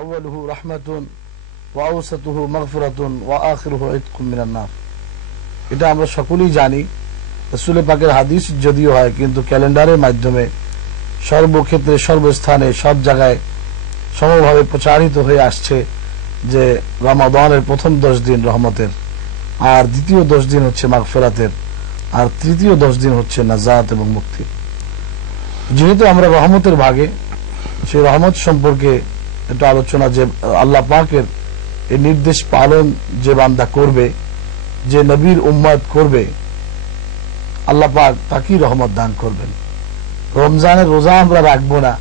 আউয়ালুহু রাহমাতুন ওয়া আওসাতুহু মাগফিরাতুন ওয়া আখিরুহু ইতকুম মিনান নার। এটা আমরা সকলেই জানি, রাসূল পাকের হাদিস যদিও হয়, কিন্তু ক্যালেন্ডারের মাধ্যমে সর্বক্ষেত্রে সর্বস্থানে সব জায়গায় সমভাবে প্রচারিত হয়ে আসছে যে রমাদানের প্রথম 10 দিন রহমতের, আর দ্বিতীয় 10 দিন হচ্ছে মাগফিরাতের, আর তৃতীয় 10 দিন হচ্ছে নাজাত এবং মুক্তি। যেহেতু আমরা রহমতের ভাগে, সেই রহমত সম্পর্কে একটু আলোচনা, যে আল্লাহ পাকের এই নির্দেশ পালন যে বান্দা করবে, যে নবীর উম্মত করবে, আল্লাহ পাক তাকেই রহমত দান করবেন। রমজানের রোজা আমরা রাখবো না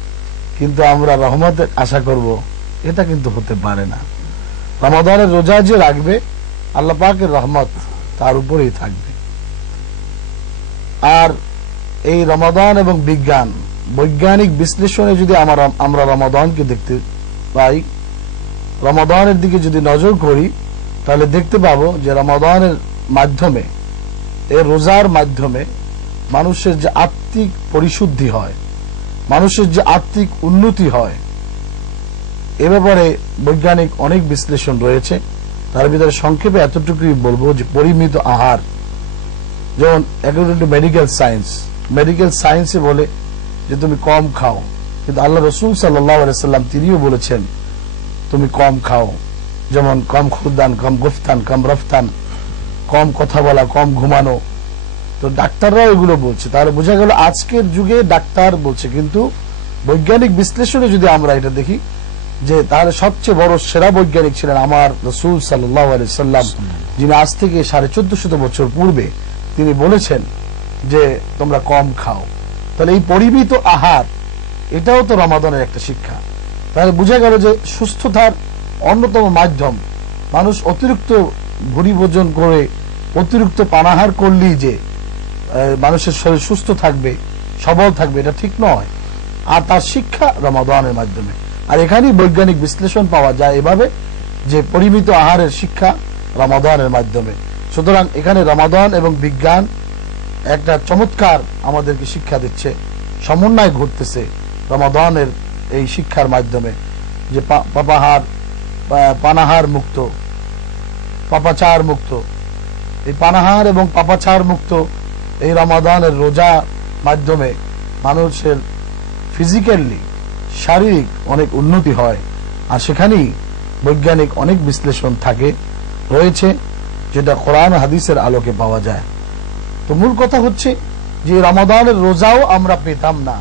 কিন্তু আমরা রহমতের আশা করব, এটা কিন্তু হতে পারে না। রমাদানের রোজা যে রাখবে, আল্লাহ পাকের রহমত তার উপরেই থাকবে। আর এই রমাদান এবং বিজ্ঞান, বৈজ্ঞানিক বিশ্লেষণে যদি আমরা রমাদানকে দেখতে পাই, রমাদানের দিকে যদি নজর করি, তাহলে দেখতে পাবো যে রমাদানের মাধ্যমে, এই রোজার মাধ্যমে মানুষের যে আত্মিক পরিশুদ্ধি হয়, মানুষের যে আত্মিক উন্নতি হয়, এ ব্যাপারে বৈজ্ঞানিক অনেক বিশ্লেষণ রয়েছে। তার ভিতরে সংক্ষেপে এতটুকুই বলবো যে পরিমিত আহার, যেমন অ্যাকর্ডিং টু মেডিকেল সায়েন্সে বলে যে তুমি কম খাও, কিন্তু আল্লাহ রসুল সাল্লাল্লাহু আলাইহি সাল্লাম তিনিও বলেছেন তুমি কম খাও, যেমন কম খুরদান, কম গুফতান, কম রফতান, কম কথা বলা, কম ঘুমানো। তো ডাক্তাররাও এগুলো বলছে, তাহলে বোঝা গেল আজকের যুগে ডাক্তার বলছে, কিন্তু বৈজ্ঞানিক বিশ্লেষণে যদি আমরা এটা দেখি, যে তাহলে সবচেয়ে বড় সেরা বৈজ্ঞানিক ছিলেন আমার রাসূল সাল্লাল্লাহু আলাইহি সাল্লাম, যিনি আজ থেকে 1450 বছর পূর্বে তিনি বলেছেন যে তোমরা কম খাও। তাহলে এই পরিমিত আহার, এটাও তো রমাদানের একটা শিক্ষা। তাহলে বোঝা গেল যে সুস্থতার অন্যতম মাধ্যম, মানুষ অতিরিক্ত ভুরি ভোজন করে, অতিরিক্ত পানাহার করলেই যে মানুষের শরীর সুস্থ থাকবে, সবল থাকবে, এটা ঠিক নয়। আর তার শিক্ষা রমাদানের মাধ্যমে। আর এখানেই বৈজ্ঞানিক বিশ্লেষণ পাওয়া যায় এভাবে, যে পরিমিত আহারের শিক্ষা রমাদানের মাধ্যমে। সুতরাং এখানে রমাদান এবং বিজ্ঞান একটা চমৎকার আমাদেরকে শিক্ষা দিচ্ছে, সমন্বয় ঘটতেছে রমাদানের এই শিক্ষার মাধ্যমে, যে পানাহার মুক্ত, পাপাচার মুক্ত, এই পানাহার এবং পাপাচার মুক্ত এই রমাদানের রোজা মাধ্যমে মানুষের ফিজিক্যালি, শারীরিক অনেক উন্নতি হয়। আর সেখানেই বৈজ্ঞানিক অনেক বিশ্লেষণ রয়েছে, যেটা কোরআন হাদিসের আলোকে পাওয়া যায়। তো মূল কথা হচ্ছে যে রমাদানের রোজাও আমরা পেতাম না,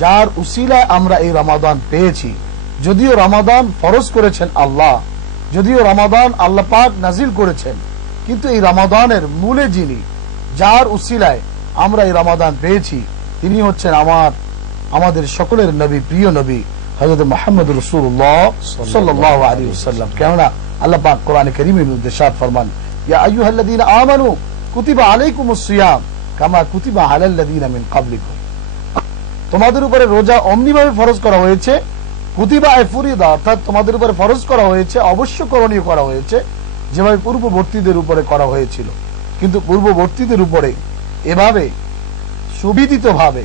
যার উসিলায় আমরা এই রমাদান পেয়েছি। যদিও রমাদান ফরজ করেছেন আল্লাহ, যদিও রমাদান আল্লাহ পাক নাজিল করেছেন, কিন্তু এই রমাদানের মূলে যিনি, যার উসিলায় আমরা এই রমাদান পেয়েছি, তিনি হচ্ছেন আমাদের সকলের নবী, প্রিয় নবী হযরত মুহাম্মদ রাসূলুল্লাহ সাল্লাল্লাহু আলাইহি ওয়াসাল্লাম। কেননা আল্লাহ পাক কোরআনে কারীমের মধ্যে ইরশাদ ফরমান, ইয়া আইয়ুহাল্লাযীনা আমানু কুতিবা আলাইকুমুস সিয়াম কামা কুতিবা আলাল্লাযীনা মিন ক্বাবলিকুম। তোমাদের উপরে রোজা অমনিভাবে ফরজ করা হয়েছে, কুতিবা আয় ফরিদা, অর্থাৎ তোমাদের উপরে ফরজ করা হয়েছে, অবশ্য করণীয় করা হয়েছে, যেভাবে পূর্ববর্তীদের উপরে করা হয়েছিল। কিন্তু পূর্ববর্তীদের উপরে এভাবে সুবিদিতভাবে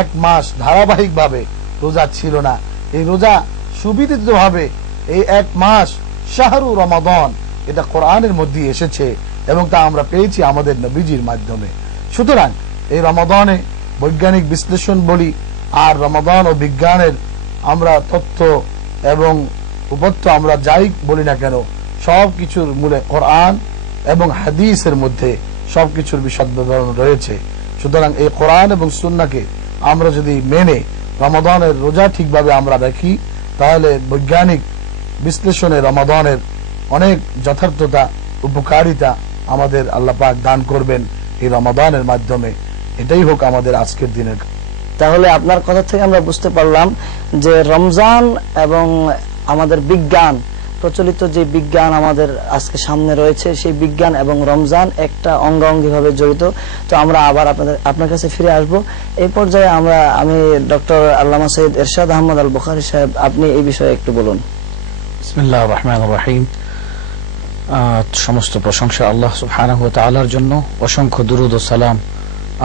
1 মাস ধারাবাহিকভাবে রোজা ছিল না। এই রোজা সুবিদিতভাবে এই 1 মাস শাহরু রমাদান, এটা কোরআনের মধ্যে এসেছে এবং তা আমরা পেয়েছি আমাদের নবীজির মাধ্যমে। সুতরাং এই রমাদানে বৈজ্ঞানিক বিশ্লেষণ বলি, আর রমাদান ও বিজ্ঞানের আমরা তথ্য এবং উপত্য আমরা যাই বলি না কেন, সবকিছুর মূলে কোরআন এবং হাদিসের মধ্যে সবকিছুর বিশদ বিবরণ রয়েছে। সুতরাং এই কোরআন এবং সুন্নাহকে আমরা যদি মেনে রমাদানের রোজা ঠিকভাবে আমরা রাখি, তাহলে বৈজ্ঞানিক বিশ্লেষণে রমাদানের অনেক যথার্থতা, উপকারিতা আমাদের আল্লাহ পাক দান করবেন এই রমাদানের মাধ্যমে। এটাই হোক আমাদের আজকের দিনের। তাহলে আপনার কথা থেকে আমরা বুঝতে পারলাম যে রমজান এবং আমাদের বিজ্ঞান, প্রচলিত যে বিজ্ঞান আমাদের আজকে সামনে রয়েছে, সেই বিজ্ঞান এবং রমজান একটা অঙ্গাঙ্গিভাবে জড়িত। তো আমরা আবার আপনার কাছে ফিরে আসব। এই পর্যায়ে আমি ডক্টর আল্লামা সৈয়দ এরশাদ আহমদ আল বুখারী সাহেব, আপনি এই বিষয়ে একটু বলুন। বিসমিল্লাহির রহমানির রহিম। সমস্ত প্রশংসা আল্লাহ সুবহানাহু ওয়া তাআলার জন্য, অসংখ্য দুরূদ ও সালাম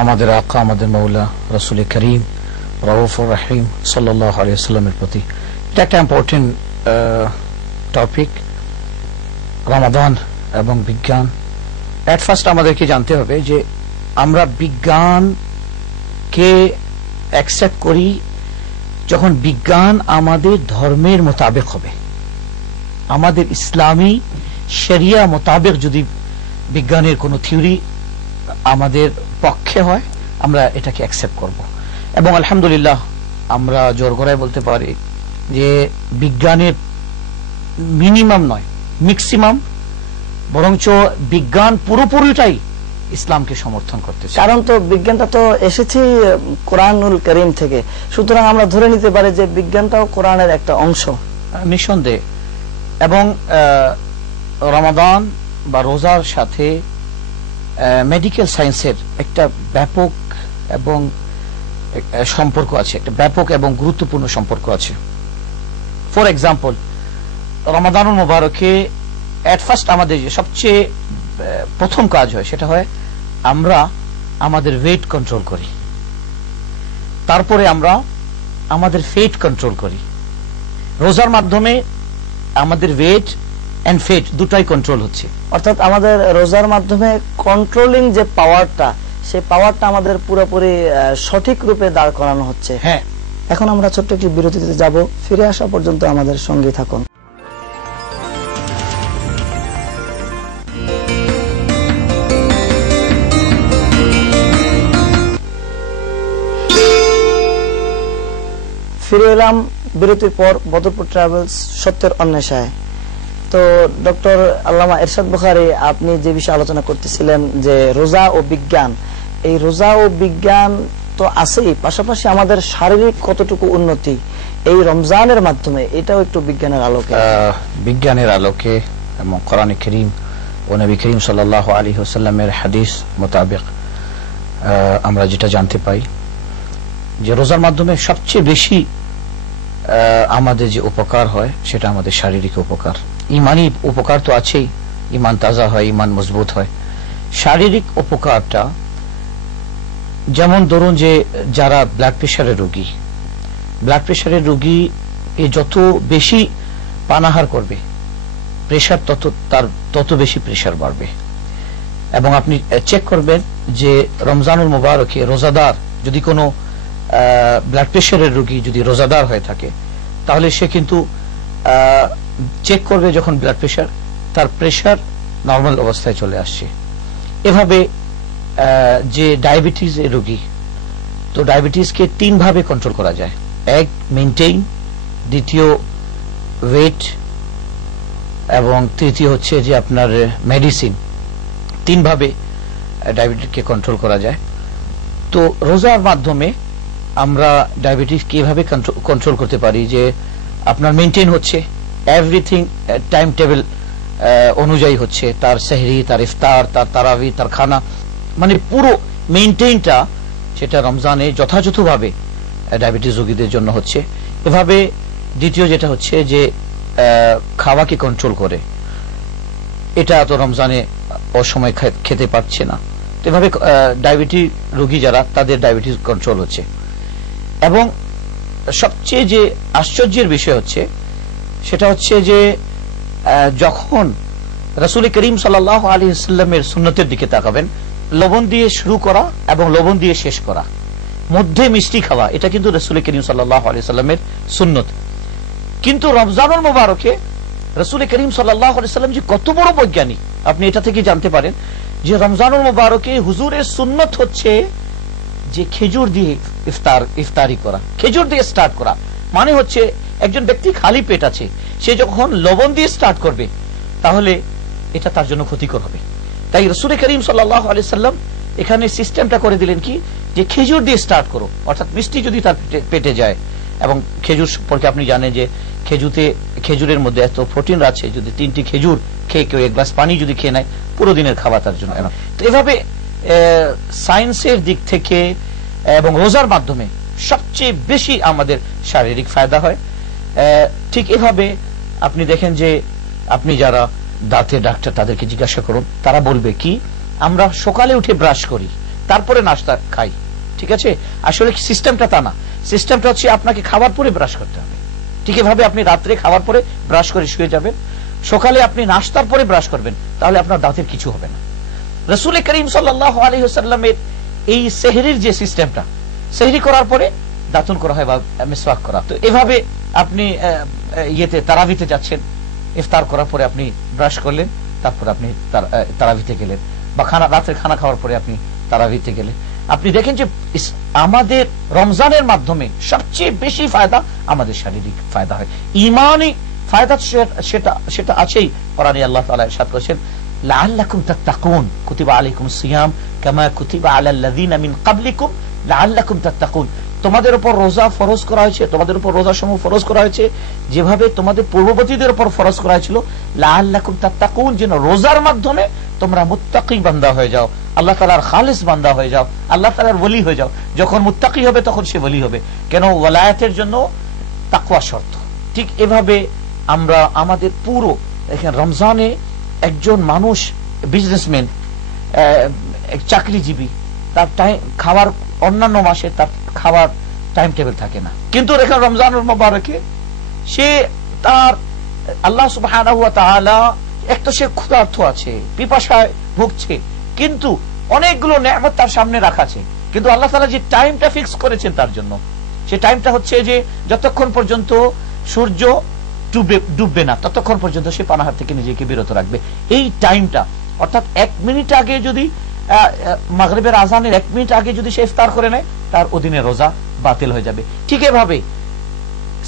আমাদের আকা, আমাদের মাওলা রাসূল করিম রাউফুর রহিম সাল্লাল্লাহু আলাইহি ওয়াসাল্লামের প্রতি। এটা একটা ইম্পর্টেন্ট টপিক রমাদান এবং বিজ্ঞান। এট ফার্স্ট আমাদেরকে জানতে হবে যে আমরা বিজ্ঞানকে অ্যাকসেপ্ট করি যখন বিজ্ঞান আমাদের ধর্মের মোতাবেক হবে, আমাদের ইসলামী শরিয়া মোতাবেক যদি বিজ্ঞানের কোনো থিওরি আমাদের পক্ষে হয় আমরা এটাকে অ্যাকসেপ্ট করব। এবং আলহামদুলিল্লাহ আমরা জোর গলায় বলতে পারি যে বিজ্ঞানের মিনিমাম নয় ম্যাক্সিমাম, বরঞ্চ বিজ্ঞান পুরোপুরিটাই ইসলামকে সমর্থন করতেছে। কারণ তো বিজ্ঞানটা তো এসেছে কোরআনুল কারীম থেকে, সুতরাং আমরা ধরে নিতে পারি যে বিজ্ঞানটাও কোরআনের একটা অংশ নিঃসন্দেহে। এবং রমাদান বা রোজার সাথে মেডিকেল সায়েন্সের একটা ব্যাপক এবং সম্পর্ক আছে, একটা ব্যাপক এবং গুরুত্বপূর্ণ সম্পর্ক আছে। ফর এক্সাম্পল, রমাদানুল মুবারকে এট ফার্স্ট আমাদের যে সবচেয়ে প্রথম কাজ হয় সেটা হয় আমরা আমাদের ওয়েট কন্ট্রোল করি, তারপরে আমরা আমাদের ফেট কন্ট্রোল করি। রোজার মাধ্যমে আমাদের ওয়েট এন্ড ফেট দুটাই কন্ট্রোল হচ্ছে, অর্থাৎ আমাদের রোজার মাধ্যমে কন্ট্রোলিং যে পাওয়ারটা, সেই পাওয়ারটা আমাদের পুরোপুরি সঠিক রূপে দাঁড় করানো হচ্ছে। হ্যাঁ, এখন আমরা ছোট্ট একটি বিরতিতে যাব, ফিরে আসা পর্যন্ত আমাদের সঙ্গে থাকুন। ফিরে এলাম বিরতির পর বদরপুর ট্রাভেলস সত্যের অন্বেষায়। তো ডক্টর আল্লামা এরশাদ বুখারী, আপনি যে বিষয়ে আলোচনা করতেছিলেন যে রোজা ও বিজ্ঞান, এই রোজা ও বিজ্ঞান তো আছেই, পাশাপাশি আমাদের শারীরিক কতটুকু উন্নতি এই রমজানের মাধ্যমে, এটাও একটু বিজ্ঞানের আলোকে বিজ্ঞানের আলোকে এবং কোরআন কারীম ও নবী করিম সাল্লাল্লাহু আলাইহি ওয়াসাল্লামের হাদিস মোতাবেক আমরা যেটা জানতে পাই যে রোজার মাধ্যমে সবচেয়ে বেশি আমাদের যে উপকার হয় সেটা আমাদের শারীরিক উপকার। ইমানি উপকার তো আছেই, ইমান তাজা হয়, ইমান মজবুত হয়। শারীরিক উপকারটা যেমন ধরুন যে যারা ব্লাড প্রেশারের রোগী যত বেশি পানাহার করবে প্রেশার তত বেশি প্রেশার বাড়বে। এবং আপনি চেক করবেন যে রমজানুল মুবারকে রোজাদার যদি কোনো ব্লাড প্রেশারের রোগী যদি রোজাদার হয়ে থাকে তাহলে সে কিন্তু চেক করবে যখন ব্লাড প্রেশার, তার প্রেশার নর্মাল অবস্থায় চলে আসছে। এভাবে যে ডায়াবেটিস এর রোগী, তো ডায়াবেটিসকে 3 ভাবে কন্ট্রোল করা যায়। এক, মেইনটেইন, দ্বিতীয় ওয়েট, এবং তৃতীয় হচ্ছে যে আপনার মেডিসিন। 3 ভাবে ডায়াবেটিসকে কন্ট্রোল করা যায়। তো রোজার মাধ্যমে আমরা ডায়াবেটিস কিভাবে কন্ট্রোল করতে পারি যে আপনার মেইনটেইন হচ্ছে, এভরিথিং টাইম টেবিল অনুযায়ী হচ্ছে, তার সেহরি, তার ইফতার, তার তারাবি, তার খানা, মানে পুরো মেইনটেইনটা সেটা রমজানে যথাযথভাবে ডায়াবেটিস রোগীদের জন্য হচ্ছে। এভাবে দ্বিতীয় যেটা হচ্ছে যে খাওয়াকে কন্ট্রোল করে, এটা তো রমজানে অসময় খেতে পারছে না, তো এভাবে ডায়াবেটিস রোগী যারা তাদের ডায়াবেটিস কন্ট্রোল হচ্ছে। এবং সবচেয়ে যে আশ্চর্যের বিষয় হচ্ছে সেটা হচ্ছে যে যখন রাসূল করিম সাল্লাল্লাহু আলাইহি ওয়াসাল্লামের সুন্নতের দিকে তাকাবেন, লবণ দিয়ে শুরু করা এবং লবণ দিয়ে শেষ করা, মধ্যে মিষ্টি খাওয়া, এটা কিন্তু রাসূল করিম সাল্লাল্লাহু আলাইহি ওয়াসাল্লামের সুন্নত। কিন্তু রমজানুল মুবারকে রাসূল করিম সাল্লাল্লাহু আলাইহি ওয়াসাল্লাম যে কত বড় বৈজ্ঞানিক, আপনি এটা থেকে জানতে পারেন যে রমজানুল মুবারকে হুজুরের সুন্নত হচ্ছে যে খেজুর দিয়ে ইফতারি করা, খেজুর দিয়ে স্টার্ট করা। মানে হচ্ছে একজন ব্যক্তি খালি পেট আছে, সে যখন লবণ দিয়ে স্টার্ট করবে তাহলে এটা তার জন্য ক্ষতিকর হবে। তাই রাসূল করিম সাল্লাল্লাহু আলাইহি ওয়াসাল্লাম এখানে সিস্টেমটা করে দিলেন কি যে খেজুর দিয়ে স্টার্ট করো, অর্থাৎ মিষ্টি যদি তার পেটে যায়, এবং খেজুর সম্পর্কে আপনি জানেন যে খেজুরের মধ্যে এত প্রোটিন আছে, যদি 3টি খেজুর খেয়ে কেউ 1 গ্লাস পানি যদি খেয়ে নেয় পুরো দিনের খাবার তার জন্য। তো এভাবে সায়েন্সের দিক থেকে এবং রোজার মাধ্যমে সবচেয়ে বেশি আমাদের শারীরিক ফায়দা হয়। ঠিক এভাবে আপনি দেখেন যে আপনি যারা দাঁতের ডাক্তার তাদেরকে জিজ্ঞাসা করুন, তারা বলবে কি আমরা সকালে উঠে ব্রাশ করি তারপরে নাস্তা খাই, ঠিক আছে? আসলে সিস্টেমটা তা না, সিস্টেমটা হচ্ছে আপনাকে খাবার পরে ব্রাশ করতে হবে। ঠিক এভাবে আপনি রাত্রে খাওয়ার পরে ব্রাশ করে শুয়ে যাবেন, সকালে আপনি নাস্তার পরে ব্রাশ করবেন, তাহলে আপনার দাঁতের কিছু হবে না। রাসূল করিম সাল্লাল্লাহু আলাইহি ওয়াসাল্লামের এই সেহরির যে সিস্টেমটা, সেহরি করার পরে দাঁতন করা হয় বা মিসওয়াক করা, তো এভাবে আপনি তারাবিতে যাচ্ছেন, ইফতার করার পরে আপনি ব্রাশ করলেন, তারপর আপনি তারাবিতে গেলেন, বা রাতের খানা খাওয়ার পরে আপনি তারাবিতে গেলেন। আপনি দেখেন যে আমাদের রমজানের মাধ্যমে সবচেয়ে বেশি ফায়দা আমাদের শারীরিক ফায়দা হয়, ইমানি ফায়দা সেটা আছেই। কোরআনে আল্লাহ তাআলা ইরশাদ করেছেন, লাআল্লাকুম তাত্তাকুন, কুতিবা আলাইকুমুস সিয়াম কামা কুতিবা আলাল্লাযিনা মিন ক্বাবলিকুম লাআল্লাকুম তাত্তাকুন। তোমাদের উপর রোজা ফরজ করা হয়েছে, তোমাদের উপর রোজা সমূহ ফরজ করা হয়েছে যেভাবে তোমাদের পূর্ববর্তীদের উপর ফরজ করা হয়েছিল, লাআল্লাকুম তাত্তাকুন, যেন রোজার মাধ্যমে তোমরা মুত্তাকি বান্দা হয়ে যাও, আল্লাহ তাআলার খালিস বান্দা হয়ে যাও, আল্লাহ তাআলার ওলি হয়ে যাও। যখন মুত্তাকি হবে তখন সে ওলি হবে, কেন ওয়ালায়াতের জন্য তাকওয়া শর্ত। ঠিক এভাবে আমরা আমাদের পুরো এখানে রমজানে একজন মানুষ বিজনেসম্যান, চাকরিজীবী, তার টাইম খাওয়ার, অন্যান্য মাসে তার খাওয়ার টাইম টেবিল থাকে না, কিন্তু এখানে রমজানুল মুবারকে সে তার আল্লাহ সুবহানাহু ওয়া তাআলা, এক তো সে ক্ষুধার্ত আছে, পিপাসায় ভুগছে, কিন্তু অনেকগুলো নেয়ামত তার সামনে রাখা আছে, কিন্তু আল্লাহ তাআলা যে টাইমটা ফিক্স করেছেন তার জন্য, সে টাইমটা হচ্ছে যে যতক্ষণ পর্যন্ত সূর্য ডুববে না ততক্ষণ পর্যন্ত সে পানাহার থেকে নিজেকে বিরত রাখবে। এই টাইমটা, অর্থাৎ 1 মিনিট আগে যদি মাগরিবের আজানের 1 মিনিট আগে যদি সে ইফতার করে নেয়, তার অধীনে রোজা বাতিল হয়ে যাবে। ঠিক এভাবে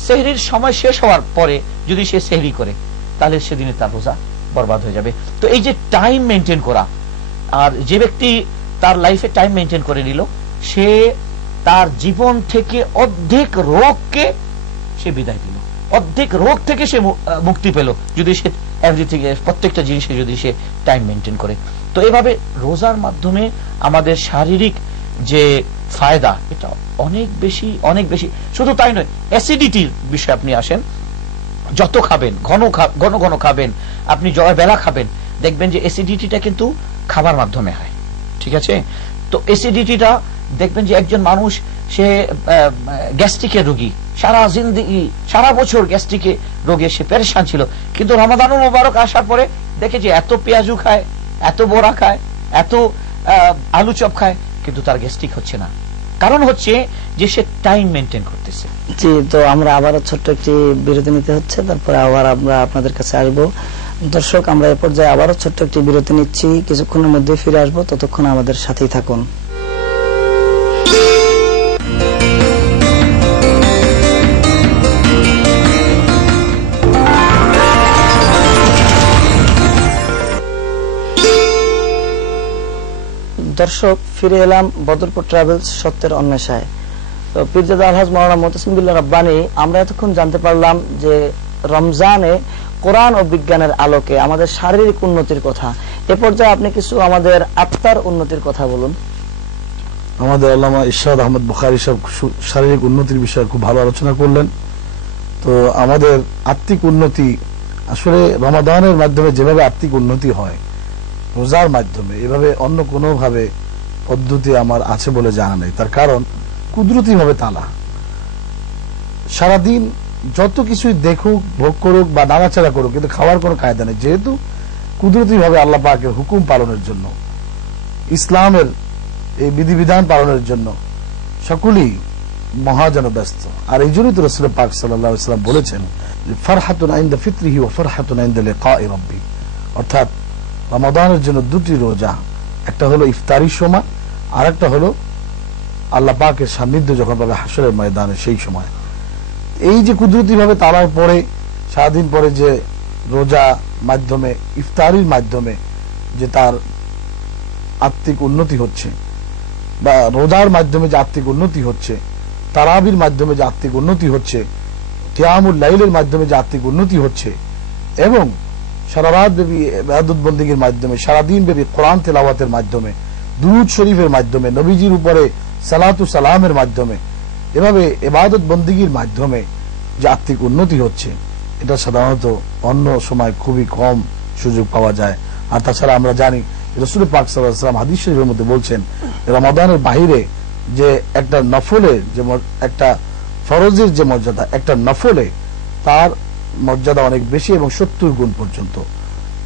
সেহরির সময় শেষ হওয়ার পরে যদি সে সেহরি করে, তাহলে সেদিনে তার রোজা বরবাদ হয়ে যাবে। তো এই যে টাইম মেনটেন করা, আর যে ব্যক্তি তার লাইফে টাইম মেনটেন করে নিল, সে তার জীবন থেকে অর্ধেক রোগকে সে বিদায় দিল, অর্ধেক রোগ থেকে সে মুক্তি পেল, যদি সে এভরিথিং, প্রত্যেকটা জিনিসে যদি সে টাইম মেনটেন করে। তো এভাবে রোজার মাধ্যমে আমাদের শারীরিক যে ফায়দা, এটা অনেক বেশি, অনেক বেশি। শুধু তাই নয়, অ্যাসিডিটির বিষয়ে আপনি আসেন, যত খাবেন, ঘন ঘন খাবেন, আপনি বেলা খাবেন, দেখবেন যে অ্যাসিডিটিটা কিন্তু খাবার মাধ্যমে হয়, ঠিক আছে? তো অ্যাসিডিটিটা দেখবেন যে একজন মানুষ, সে গ্যাস্ট্রিকের রোগী, সারা জিন্দেগি, সারা বছর গ্যাস্ট্রিকের রোগে সে পেরেশান ছিল, কিন্তু রমাদানুল মুবারক আসার পরে দেখে যে এত পেঁয়াজু খায়, এত বড়া খায়, এত আলু চপ খায়, কিন্তু তার গ্যাস্ট্রিক হচ্ছে না। কারণ হচ্ছে যে সে টাইম মেনটেন করতেছে। জি, তো আমরা আবারও ছোট্ট একটি বিরতি নিতে হচ্ছে, তারপরে আবার আমরা আপনাদের কাছে আসবো। দর্শক, আমরা এ পর্যায়ে আবারও ছোট্ট একটি বিরতি নিচ্ছি, কিছুক্ষণের মধ্যে ফিরে আসবো, ততক্ষণ আমাদের সাথেই থাকুন। দর্শক, ফিরে এলাম বদরপুর ট্রাভেলস সত্যের অন্বেষায়। তো পীরজাদা আলহাজ মাওলানা মুতাসিম বিল্লাহ রাব্বানী, আমরা এতক্ষণ জানতে পারলাম যে রমজানে কোরআন ও বিজ্ঞানের আলোকে আমাদের শারীরিক উন্নতির কথা। এ পর্যায়ে আপনি কিছু আমাদের আত্মার উন্নতির কথা বলুন। আমাদের আল্লামা ইরশাদ আহমদ বুখারী সাহেব শারীরিক উন্নতির বিষয়ে খুব ভালো আলোচনা করলেন। তো আমাদের আত্মিক উন্নতি আসলে রমাদানের মাধ্যমে যেভাবে আত্মিক উন্নতি হয়, রোজার মাধ্যমে এভাবে অন্য কোনো ভাবে পদ্ধতি আমার আছে বলে জানা নেই। তার কারণ কুদরতি ভাবে তালা সারাদিন যত কিছুই দেখুক, ভোগ করুক বা নাড়াচাড়া করুক, কিন্তু খাওয়ার কোনো কায়দা নেই, যেহেতু কুদরতি ভাবে আল্লাহ পাকের হুকুম পালনের জন্য, ইসলামের এই বিধিবিধান পালনের জন্য সকলেই মহাজন ব্যস্ত। আর এই জন্যই তো রাসূল পাক সাল্লাল্লাহু আলাইহি ওয়াসাল্লাম বলেছেন, ফারহাতুন ইনদা ফিতরিহি ওয়া ফারহাতুন ইনদা লিকাই রাব্বি, অর্থাৎ রমাদানের জন্য দুটি রোজা, একটা হলো ইফতারির সময়, আর একটা হলো আল্লাহ পাকের সান্নিধ্য যখন পাবে হাসরের ময়দানে, সেই সময়। এই যে কুদরতি ভাবে তালার পরে সারাদিন পরে যে রোজা মাধ্যমে, ইফতারির মাধ্যমে যে তার আত্মিক উন্নতি হচ্ছে, বা রোজার মাধ্যমে যে আত্মিক উন্নতি হচ্ছে, তারাবির মাধ্যমে যে আত্মিক উন্নতি হচ্ছে, কিয়ামুল লাইলের মাধ্যমে যে আত্মিক উন্নতি হচ্ছে, এবং সারা রাত ব্যাপী ইবাদত বন্দেগীর মাধ্যমে, সারাদিন ব্যাপী কোরআন তেলাওয়াতের মাধ্যমে, দুরূদ শরীফের মাধ্যমে, নবীজির উপরে সালাতু সালামের মাধ্যমে, এভাবে ইবাদত বন্দেগীর মাধ্যমে যে আত্মিক উন্নতি হচ্ছে, এটা সাধারণত অন্য সময় খুবই কম সুযোগ পাওয়া যায়। আর তাছাড়া আমরা জানি রাসূল পাক সাল্লাল্লাহু আলাইহি ওয়াসাল্লাম হাদিস শরীফের মধ্যে বলছেন, রমাদানের বাহিরে যে একটা নফলে, যে একটা ফরজের যে মর্যাদা, একটা নফলে তার মর্যাদা অনেক বেশি এবং 70 গুণ পর্যন্ত।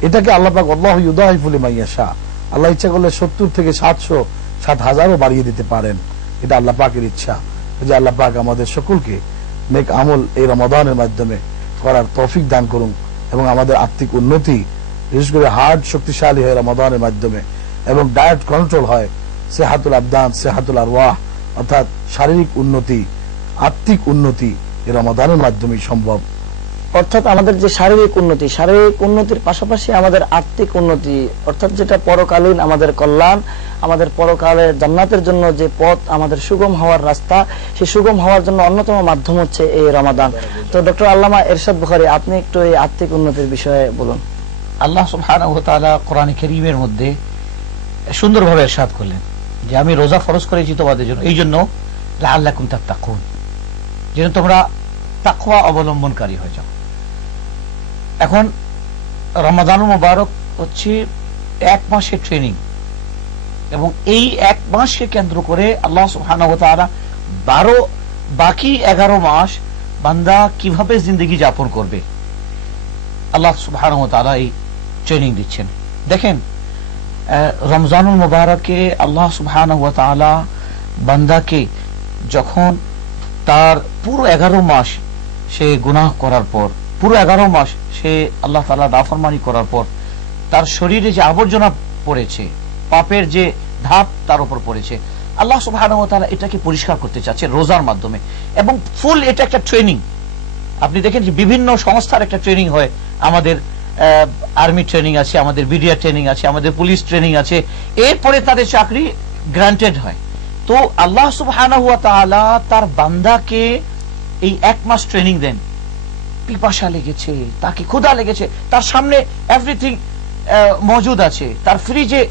এটাকে আল্লাহ পাক আল্লাহু ইউদাইফু লিমান ইয়াশা, আল্লাহ ইচ্ছা করলে 70 থেকে 700 7,000ও বাড়িয়ে দিতে পারেন। এটা আল্লাহ পাকের ইচ্ছা। যে আল্লাহ পাক আমাদের সকলকে নেক আমল এই রমাদানের মাধ্যমে করার তৌফিক দান করুন এবং আমাদের আর্থিক উন্নতি, বিশেষ করে হার্ট শক্তিশালী হয় রমাদানের মাধ্যমে এবং ডায়েট কন্ট্রোল হয়, সেহাতুল আবদান সেহাতুল আরওয়াহ, অর্থাৎ শারীরিক উন্নতি, আর্থিক উন্নতি এই রমাদানের মাধ্যমেই সম্ভব। অর্থাৎ আমাদের যে শারীরিক উন্নতির পাশাপাশি আমাদের আর্থিক উন্নতি, অর্থাৎ যেটা পরকালীন আমাদের কল্যাণ, আমাদের পরকালের জান্নাতের জন্য যে পথ আমাদের সুগম হওয়ার রাস্তা, সেই সুগম হওয়ার জন্য অন্যতম মাধ্যম হচ্ছে এই রমাদান। তো ডক্টর আল্লামা এরশাদ বুখারী, আপনি একটু এই আর্থিক উন্নতির বিষয়ে বলুন। আল্লাহ সুবহানাহু ওয়া তাআলা কোরআনে কারীমের মধ্যে সুন্দরভাবে ইরশাদ করলেন যে আমি রোজা ফরজ করেছি তোমাদের জন্য, এই জন্য লাআল্লাকুম তাত্তাকুন, যেন তোমরা তাকওয়া অবলম্বনকারী হয়ে যাও। এখন রমাদানুল মুবারক হচ্ছে 1 মাসের ট্রেনিং এবং এই 1 মাসকে কেন্দ্র করে আল্লাহ সুবহানাহু ওয়া তাআলা বাকি 11 মাস বান্দা কিভাবে জিন্দেগি যাপন করবে আল্লাহ সুবহানাহু ওয়া তাআলা এই ট্রেনিং দিচ্ছেন। দেখেন রমজানুল মুবারকে আল্লাহ সুবহানাহু ওয়া তাআলা বান্দাকে যখন তার পুরো 11 মাস সে গুনাহ করার পর, পুরো 11 মাস সে আল্লাহ তাআলা নাফরমানি করার পর তার শরীরে যে আবর্জনা পড়েছে, পাপের যে ধাপ তার উপর পড়েছে, আল্লাহ সুবহানাহু ওয়া তাআলা এটাকে পরিষ্কার করতে চাচ্ছে রোজার মাধ্যমে। এবং ফুল এটা একটা ট্রেনিং। আপনি দেখেন যে বিভিন্ন সংস্থার একটা ট্রেনিং হয়, আমাদের আর্মি ট্রেনিং আছে, আমাদের বিডিআর ট্রেনিং আছে, আমাদের পুলিশ ট্রেনিং আছে, এরপরে তাদের চাকরি গ্রান্টেড হয়। তো আল্লাহ সুবহানাহু ওয়া তাআলা তার বান্দাকে এই 1 মাস ট্রেনিং দেন। পিপাসা লেগেছে, তাকে ক্ষুধা লেগেছে, তার সামনে এভরিথিং মজুদ আছে, তার ফ্রিজে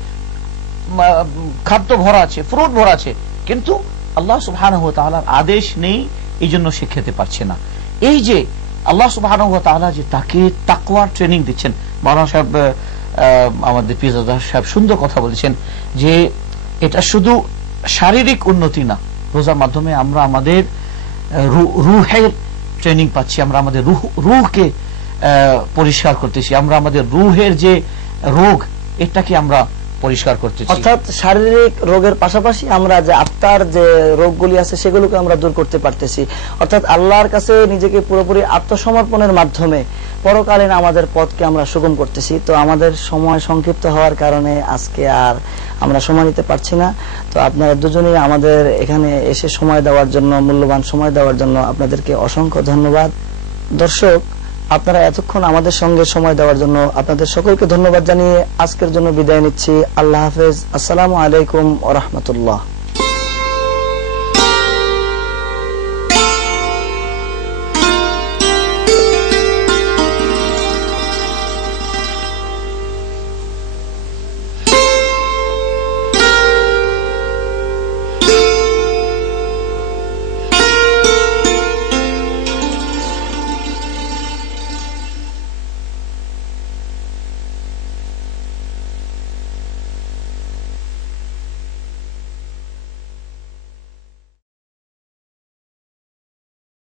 খাদ্য ভরা আছে, ফ্রুট ভরা আছে, কিন্তু আল্লাহ সুবহানাহু ওয়া তাআলার আদেশ নেই, এই জন্য সে খেতে পারছে না। এই যে আল্লাহ সুবহানাহু ওয়া তাআলা যে তাকে তাকওয়ার ট্রেনিং দিচ্ছেন, মাওলানা সাহেব আমাদের পিজাদার সাহেব সুন্দর কথা বলেছেন যে এটা শুধু শারীরিক উন্নতি না, রোজার মাধ্যমে আমরা আমাদের রুহের ট্রেনিং পাচ্ছি, আমরা আমাদের রুহকে পরিষ্কার করতেছি, আমরা আমাদের রুহের যে রোগ এটাকে আমরা পরিষ্কার করতেছি। অর্থাৎ শারীরিক রোগের পাশাপাশি আমরা যে আত্মার যে রোগগুলি আছে সেগুলোকে আমরা দূর করতে পারতেছি। অর্থাৎ আল্লাহর কাছে নিজেকে পুরোপুরি আত্মসমর্পণের মাধ্যমে পরকালীন আমাদের পথকে আমরা সুগম করতেছি। তো আমাদের সময় সংক্ষিপ্ত হওয়ার কারণে আজকে আর আমরা সময় নিতে পারছি না। তো আপনারা দুজনেই আমাদের এখানে এসে সময় দেওয়ার জন্য, মূল্যবান সময় দেওয়ার জন্য আপনাদেরকে অসংখ্য ধন্যবাদ। দর্শক, আপনারা এতক্ষণ আমাদের সঙ্গে সময় দেওয়ার জন্য আপনাদের সকলকে ধন্যবাদ জানিয়ে আজকের জন্য বিদায় নিচ্ছি। আল্লাহ হাফেজ। আসসালামু আলাইকুম ওয়া রাহমাতুল্লাহ।